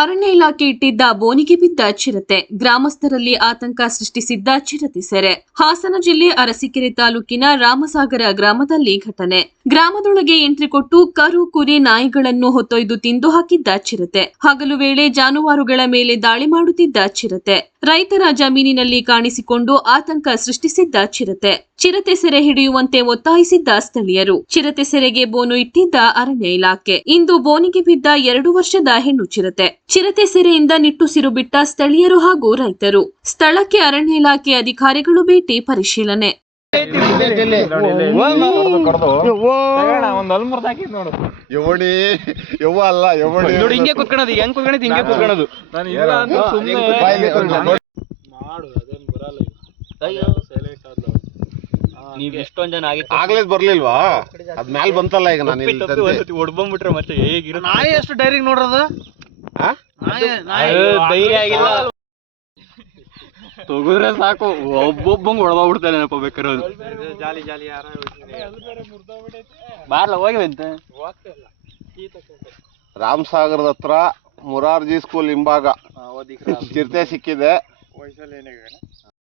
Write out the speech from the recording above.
ಅರಣ್ಯ ಇಲಾಖೆ ಇಟ್ಟಿದ್ದ ಬೋನಿಗೆ ಬಿದ್ದ ಚಿರತೆ. ಗ್ರಾಮಸ್ಥರಲ್ಲಿ ಆತಂಕ ಸೃಷ್ಟಿಸಿದ್ದ ಚಿರತೆ ಸೆರೆ. ಹಾಸನ ಜಿಲ್ಲೆ ಅರಸೀಕೆರೆ ತಾಲೂಕಿನ ರಾಮಸಾಗರ ಗ್ರಾಮದಲ್ಲಿ ಘಟನೆ. ಗ್ರಾಮದೊಳಗೆ ಎಂಟ್ರಿ ಕೊಟ್ಟು ಕರು ಕುರಿ ನಾಯಿಗಳನ್ನು ಹೊತ್ತೊಯ್ದು ತಿಂದು ಹಾಕಿದ್ದ ಚಿರತೆ. ಹಗಲು ವೇಳೆ ಜಾನುವಾರುಗಳ ಮೇಲೆ ದಾಳಿ ಮಾಡುತ್ತಿದ್ದ ಚಿರತೆ. ರೈತರ ಜಮೀನಿನಲ್ಲಿ ಕಾಣಿಸಿಕೊಂಡು ಆತಂಕ ಸೃಷ್ಟಿಸಿದ್ದ ಚಿರತೆ. ಚಿರತೆ ಸೆರೆ ಹಿಡಿಯುವಂತೆ ಒತ್ತಾಯಿಸಿದ್ದ ಸ್ಥಳೀಯರು. ಚಿರತೆ ಸೆರೆಗೆ ಬೋನು ಇಟ್ಟಿದ್ದ ಅರಣ್ಯ ಇಲಾಖೆ. ಇಂದು ಬೋನಿಗೆ ಬಿದ್ದ ಎರಡು ವರ್ಷದ ಹೆಣ್ಣು ಚಿರತೆ. ಚಿರತೆ ಸೆರೆಯಿಂದ ನಿಟ್ಟುಸಿರು ಬಿಟ್ಟ ಸ್ಥಳೀಯರು ಹಾಗೂ ರೈತರು. ಸ್ಥಳಕ್ಕೆ ಅರಣ್ಯ ಇಲಾಖೆ ಅಧಿಕಾರಿಗಳು ಭೇಟಿ ಪರಿಶೀಲನೆ. ಯವಣಿ ಯವ್ವ ಅಲ್ಲ ಯವಣಿ ನೋಡಿ ಹಿಂಗೆ ಕುತ್ಕೊಳೋದು ಹೆಂಗ್ ಕುತ್ಕೊಳೋದು ಹಿಂಗೆ ಕುತ್ಕೊಳೋದು ನಾನು ಇಲ್ಲ ಅಂತ ಸುಮ್ಮನೆ ಬಾಯ್ಲಿ ಒಂದು ನೋಡಿ. ನೀವ್ ಎಷ್ಟೊಂದ್ ಜನ ಆಗಿತ್ತು ಆಗ್ಲೇ ಬರ್ಲಿಲ್ವಾ ಅದ್ ಮ್ಯಾಲ್ ಬಂತಲ್ಲ ಈಗ ನಾನು ಇಲ್ಲಿ ಮತ್ತೆ ಹೇಗಿರೋ ನಾಯಿ ಎಷ್ಟು ಡೈರಿ ನೋಡ್ರದ ಆ? ನಾಯಿ ನಾಯಿ ಅಯ್ಯೋ, ಧೈರ್ಯ ಆಗಿಲ್ಲ ತಗುದ್ರೆ ಸಾಕು. ಒಬ್ಬೊಬ್ಬಂಗ್ ಹೊಡೆದೋಗ್ಬಿಡ್ತಾನೆ ನೆನಪ ಬೇಕಾರೆ ಜಾಲಿ ಜಾಲಿ ಬಾರ್ಲ ಹೋಗಿವಂತ ರಾಮಸಾಗರದ ಹತ್ರ ಮುರಾರ್ಜಿ ಸ್ಕೂಲ್ ಹಿಂಭಾಗ. ಚಿರತೆ ಸಿಕ್ಕಿದೆ.